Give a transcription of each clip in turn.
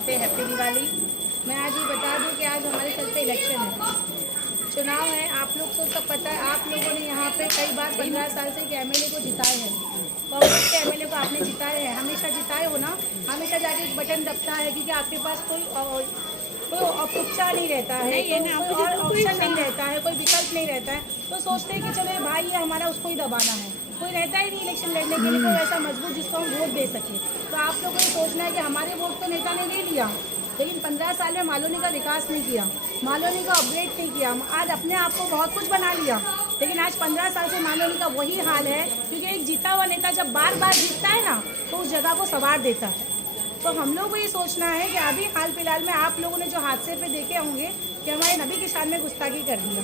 नमस्ते, हैप्पी दिवाली। मैं आज ये बता दूं कि आज हमारे सर पे इलेक्शन है, चुनाव है। आप लोग को सब पता है, आप लोगों ने यहाँ पे कई बार 15 साल से एमएलए को जिताए हैं, कांग्रेस के एमएलए को आपने जिताए हैं, हमेशा जिताए हो ना। हमेशा जाके एक बटन दबता है क्योंकि आपके पास कोई उपचार नहीं रहता है, कोई और ऑप्शन नहीं रहता है, कोई विकल्प नहीं रहता है। तो सोचते हैं कि चलो भाई ये हमारा उसको ही दबाना है, कोई रहता ही नहीं इलेक्शन लड़ने के लिए, कोई ऐसा मजबूत जिसको हम वोट दे सके। तो आप लोगों को ये सोचना है कि हमारे वोट तो नेता ने ले लिया, लेकिन 15 साल में मालोनी का विकास नहीं किया, मालोनी का अपग्रेड नहीं किया। आज अपने आप को बहुत कुछ बना लिया, लेकिन आज 15 साल से मालोनी का वही हाल है। क्योंकि एक जीता हुआ नेता जब बार बार जीतता है ना, तो उस जगह को संवार देता है। तो हम लोग को ये सोचना है कि अभी हाल फिलहाल में आप लोगों ने जो हादसे पे देखे होंगे कि हमारे नबी की शान में गुस्ताखी कर दिया,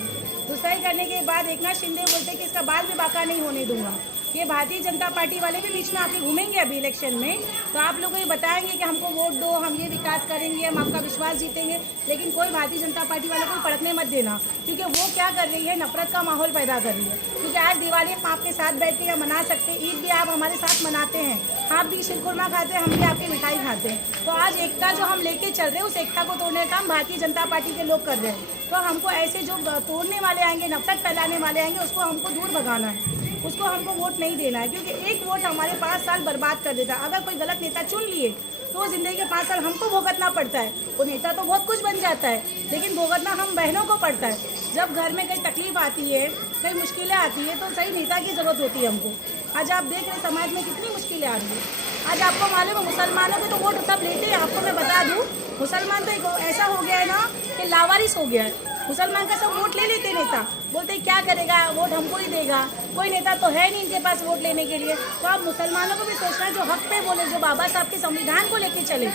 गुस्ताखी करने के बाद एकनाथ शिंदे बोलते कि इसका बाल भी बाका नहीं होने दूंगा। ये भारतीय जनता पार्टी वाले भी बीच में आके घूमेंगे अभी इलेक्शन में, तो आप लोगों को ये बताएंगे कि हमको वोट दो, हम ये विकास करेंगे, हम आपका विश्वास जीतेंगे। लेकिन कोई भारतीय जनता पार्टी वालों को पड़कने मत देना, क्योंकि वो क्या कर रही है, नफरत का माहौल पैदा कर रही है। क्योंकि आज दिवाली हम आपके साथ बैठ के मना सकते हैं, ईद भी आप हमारे साथ मनाते हैं, आप भी शीरकुरमा खाते हैं, हम भी आपकी मिठाई खाते हैं। तो आज एकता जो हम लेके चल रहे हैं, उस एकता को तोड़ने का काम भारतीय जनता पार्टी के लोग कर रहे हैं। तो हमको ऐसे जो तोड़ने वाले आएंगे, नफरत फैलाने वाले आएंगे, उसको हमको दूर भगाना है, उसको हमको वोट नहीं देना है। क्योंकि एक वोट हमारे 5 साल बर्बाद कर देता है। अगर कोई गलत नेता चुन लिए तो जिंदगी के 5 साल हमको भुगतना पड़ता है। वो नेता तो बहुत कुछ बन जाता है, लेकिन भुगतना हम बहनों को पड़ता है। जब घर में कई तकलीफ आती है, कई मुश्किलें आती है, तो सही नेता की जरूरत होती है हमको। आज आप देख रहे समाज में कितनी मुश्किलें आ रही है। आज आपको मालूम है मुसलमानों के तो वोट सब लेते हैं। आपको मैं बता दूँ, मुसलमान तो एक ऐसा हो गया है ना कि लावारिस हो गया है। मुसलमान का सब वोट ले लेते नेता, बोलते क्या करेगा, वोट हमको ही देगा, कोई नेता तो है नहीं इनके पास वोट लेने के लिए। तो आप मुसलमानों को भी सोचना है, जो हक पे बोले, जो बाबा साहब के संविधान को लेके चले,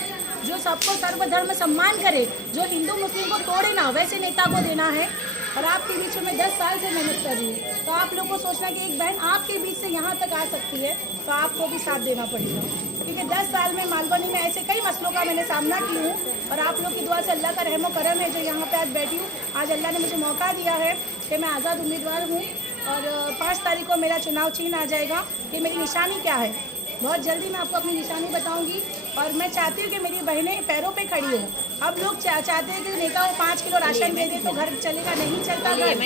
जो सबको सर्वधर्म सम्मान करे, जो हिंदू मुस्लिम को तोड़े ना, वैसे नेता को देना है। और आपके बीच में 10 साल से मेहनत कर रही है, तो आप लोग को सोचना कि एक बहन आपके बीच से यहाँ तक आ सकती है, तो आपको भी साथ देना पड़ेगा। क्योंकि 10 साल में मालवनी में ऐसे कई मसलों का मैंने सामना की हूँ, और आप लोग की दुआ से अल्लाह का रहमो करम है जो यहाँ पे आज बैठी हूँ। आज अल्लाह ने मुझे मौका दिया है कि मैं आज़ाद उम्मीदवार हूँ, और 5 तारीख को मेरा चुनाव चिन्ह आ जाएगा कि मेरी निशानी क्या है। बहुत जल्दी मैं आपको अपनी निशानी बताऊंगी, और मैं चाहती हूँ कि मेरी बहनें पैरों पे खड़ी हो। अब लोग चाहते हैं कि नेता को 5 किलो राशन दे दे तो घर चलेगा, नहीं चलता घर।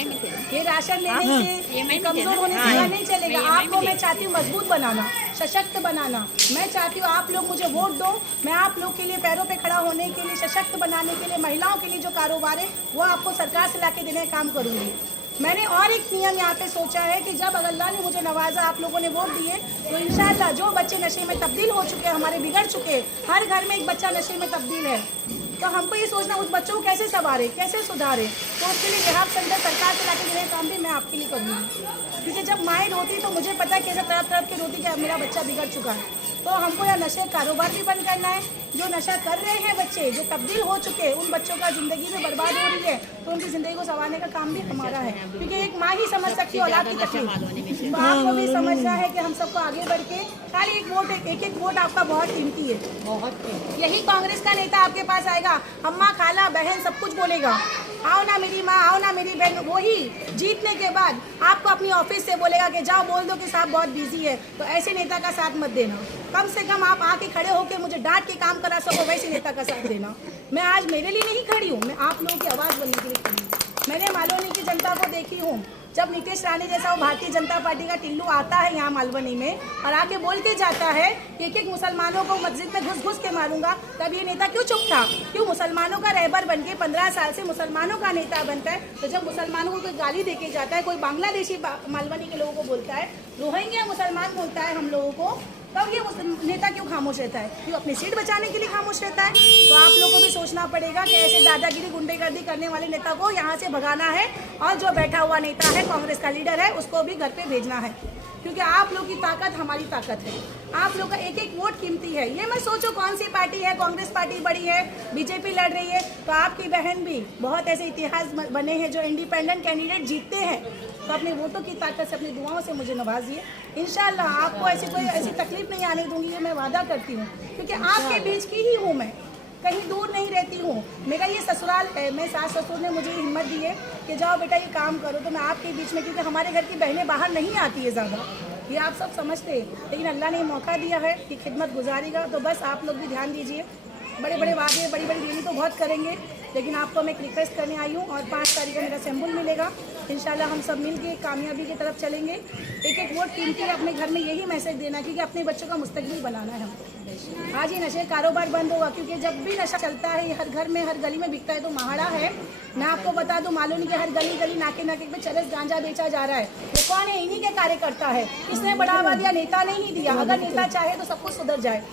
ये राशन लेने से, कमजोर होने से घर नहीं चलेगा। आपको मैं चाहती हूँ मजबूत बनाना, सशक्त बनाना। मैं चाहती हूँ आप लोग मुझे वोट दो, मैं आप लोग के लिए पैरों पे खड़ा होने के लिए, सशक्त बनाने के लिए, महिलाओं के लिए जो कारोबार है वो आपको सरकार से लाके देने का काम करूँगी। मैंने और एक नियम यहाँ पे सोचा है कि जब अल्लाह ने मुझे नवाजा, आप लोगों ने वोट दिए, तो इंशाल्लाह जो बच्चे नशे में तब्दील हो चुके हैं, हमारे बिगड़ चुके हैं, हर घर में एक बच्चा नशे में तब्दील है, तो हमको ये सोचना उस बच्चों को कैसे संवारे, कैसे सुधारे। तो उसके लिए लिहाज सेंटर सरकार से लाके देने का काम भी मैं आपके लिए करूँगी। क्योंकि जब माएँ रोती तो मुझे पता है कैसे तड़प तड़प के रोती कि मेरा बच्चा बिगड़ चुका है। तो हमको यह नशे कारोबार भी बंद करना है। जो नशा कर रहे हैं बच्चे, जो तब्दील हो चुके हैं, उन बच्चों का ज़िंदगी में बर्बाद हो रही है, तो उनकी ज़िंदगी को संवारने का काम भी हमारा है। क्योंकि एक माँ ही समझ सकती है औलाद की तकलीफ। तो आपको भी समझना है कि हम सबको आगे बढ़ के, खाली एक वोट, एक वोट आपका बहुत कीमती है, बहुत। यही कांग्रेस का नेता आपके पास आएगा, अम्मा, खाला, बहन सब कुछ बोलेगा, आओ ना मेरी माँ, आओ ना मेरी बहन। वही जीतने के बाद आपको अपनी ऑफिस से बोलेगा कि जाओ बोल दो कि साहब बहुत बिजी है। तो ऐसे नेता का साथ मत देना। कम से कम आप आके खड़े होके मुझे डांट के काम करा सको, वैसे नेता का साथ देना। मैं आज मेरे लिए नहीं खड़ी हूँ, मैं आप लोगों की आवाज़ बनने के लिए खड़ी हूँ। मैंने मालवनी की जनता को देखी हूँ, जब नीतीश रानी जैसा वो भारतीय जनता पार्टी का टिल्लू आता है यहाँ मालवनी में और आके बोल के जाता है एक एक मुसलमानों को मस्जिद में घुस घुस के मारूंगा, तब ये नेता क्यों चुप था? क्यों मुसलमानों का रहबर बन के 15 साल से मुसलमानों का नेता बनता है, तो जब मुसलमानों को कोई गाली दे के जाता है, कोई बांग्लादेशी मालवनी के लोगों को बोलता है, रोहिंग्या मुसलमान बोलता है हम लोगों को, तब ये नेता क्यों खामोश रहता है? क्यों अपनी सीट बचाने के लिए खामोश रहता है? तो आप लोगों को भी सोचना पड़ेगा कि ऐसे दादागिरी, गुंडेगर्दी करने वाले नेता को यहाँ से भगाना है, और जो बैठा हुआ नेता है, कांग्रेस का लीडर है, उसको भी घर पे भेजना है। क्योंकि आप लोग की ताकत हमारी ताकत है, आप लोग का एक एक वोट कीमती है। ये मैं सोचो कौन सी पार्टी है, कांग्रेस पार्टी बड़ी है, बीजेपी लड़ रही है, तो आपकी बहन भी बहुत ऐसे इतिहास बने हैं जो इंडिपेंडेंट कैंडिडेट जीतते हैं। तो अपने वोटों की ताकत से, अपनी दुआओं से मुझे नवाजिए। इंशाल्लाह आपको ऐसी तकलीफ नहीं आने दूंगी, ये मैं वादा करती हूँ। क्योंकि आपके बीच की ही हूँ मैं, कहीं दूर नहीं रहती हूँ। मेरा ये ससुराल है, मैं सास ससुर ने मुझे हिम्मत दी है कि जाओ बेटा ये काम करो, तो मैं आपके बीच में, क्योंकि हमारे घर की बहनें बाहर नहीं आती है ज़्यादा, ये आप सब समझते हैं, लेकिन अल्लाह ने मौका दिया है कि खिदमत गुजारेगा, तो बस आप लोग भी ध्यान दीजिए। बड़े बड़े वादे, बड़ी बड़ी रैली तो बहुत करेंगे, लेकिन आपको मैं एक रिक्वेस्ट करने आई हूँ और 5 तारीख को मेरा सैंपल मिलेगा। इंशाल्लाह हम सब मिल के कामयाबी की तरफ चलेंगे। एक एक वोट कीमती है, अपने घर में यही मैसेज देना क्योंकि अपने बच्चों का मुस्तकबिल बनाना है हमको। आज ये नशे कारोबार बंद होगा, क्योंकि जब भी नशा चलता है हर घर में हर गली में बिकता है। तो महाड़ा है, मैं आपको बता दूं, मालूम के हर गली गली नाके नाके पे चरस गांजा बेचा जा रहा है। वो कौन है? इन्हीं के कार्यकर्ता है। किसने बढ़ावा दिया? नेता ने नहीं दिया। अगर नेता चाहे तो सब कुछ सुधर जाए,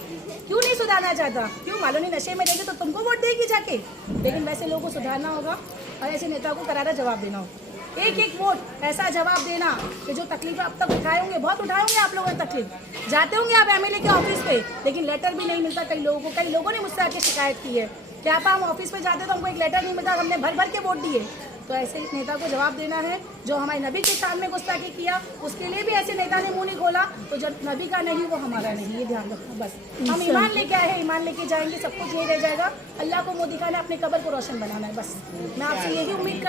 क्यों नहीं सुधारना चाहता? क्यों? मालूम नशे में रहेगी तो तुमको वोट देगी जाके। लेकिन वैसे लोगों को सुधारना होगा और ऐसे नेता को करारा जवाब देना होगा। एक एक वोट ऐसा जवाब देना कि जो तकलीफ अब तक उठाए होंगे, बहुत उठाए होंगे आप लोगों ने तकलीफ। जाते होंगे आप एमएलए के ऑफिस पे, लेकिन लेटर भी नहीं मिलता कई लोगों को। कई लोगों ने मुझसे आके शिकायत की है कि आप हम ऑफिस पे जाते तो हमको एक लेटर नहीं मिलता, हमने भर भर के वोट दिए। तो ऐसे एक नेता को जवाब देना है। जो हमारे नबी के सामने गुस्ताखी किया, उसके लिए भी ऐसे नेता ने मुंह नहीं खोला। तो जब नबी का नहीं वो हमारा नहीं, ये ध्यान रखना बस। हम ईमान लेके आए हैं, ईमान लेके जाएंगे, सब कुछ यही रह जाएगा। अल्लाह को मुँह दिखाना, अपने कब्र को रोशन बनाना है बस। मैं आपसे यही उम्मीद